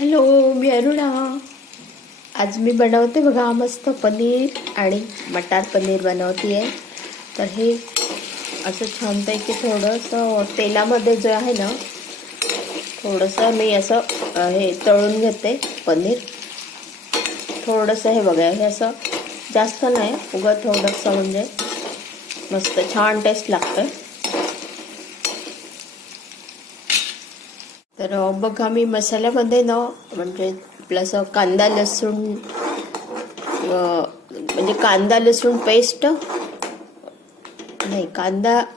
Hello, मी अरुणा. आज मी बनवते बघा मस्त पनीर आणि मटार पनीर बनवते आहे. तर हे असं छानपैकी थोडंसं तेलामध्ये जे आहे ना, थोडंसं मी असं हे तळून घेते पनीर. थोडंसं हे बघा, हे असं जास्त नाही, उगाच थोडंसं, म्हणजे मस्त छान टेस्ट लागतं. तर बघा, मी मसाल्यामध्ये ना, म्हणजे प्लस कांदा लसूण, म्हणजे कांदा लसूण पेस्ट नाही,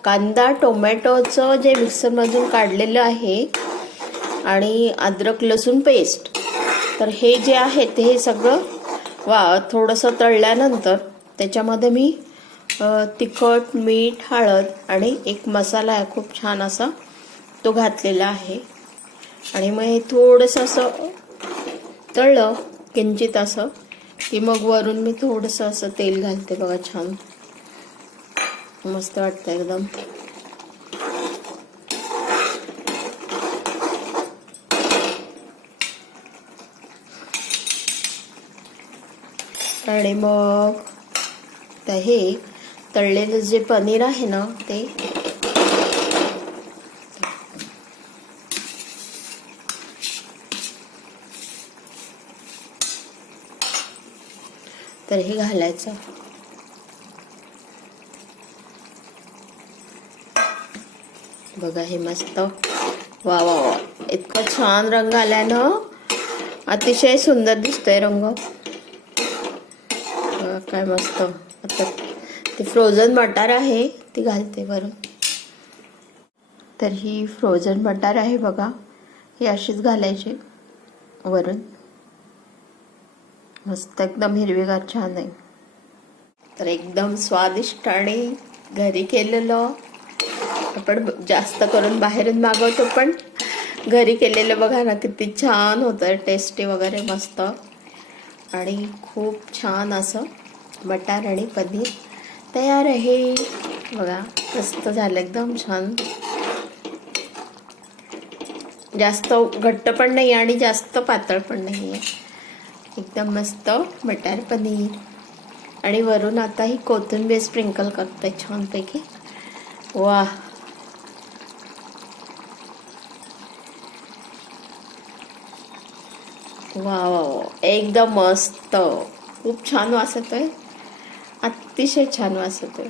कांदा टोमॅटोचं जे मिक्सरमधून काढलेलं आहे आणि अद्रक लसूण पेस्ट. तर हे जे आहे ते हे सगळं थोडंसं तळल्यानंतर त्याच्यामध्ये मी तिखट, मीठ, हळद आणि एक मसाला आहे खूप छान असा, तो घातलेला आहे. आणि मग हे थोडंसं असं तळलं किंचित असं की मग वरून मी थोडंसं असं तेल घालते बघा. छान मस्त वाटतं एकदम. आणि मग हे तळलेलं जे पनीर आहे ना, ते तर हे घालायचं. बघा, हे मस्त वा वा वा, इतका छान रंग आलाय ना, अतिशय सुंदर दिसतोय रंग. काय मस्त. आता ती फ्रोझन मटार आहे ती घालते वरून. तर ही फ्रोझन मटार आहे बघा, ही अशीच घालायची वरून. मस्त एकदम हिरवीगार छान आहे. तर एकदम स्वादिष्ट आणि घरी केलेलं. आपण जास्त करून बाहेरून मागवतो, पण घरी केलेलं बघा ना किती छान होतं, टेस्टी वगैरे मस्त. आणि खूप छान असं मटार आणि पनीर तयार आहे बघा. मस्त झालं, एकदम छान. जास्त घट्ट पण नाही आणि जास्त पातळ पण नाही आहे, एकदम मस्त मटार पनीर. आणि वरून आता ही कोथिंबीर स्प्रिंकल करते छानपैकी. वा वा वा, एकदम मस्त. खूप छान वास येतोय, अतिशय छान वास येतोय.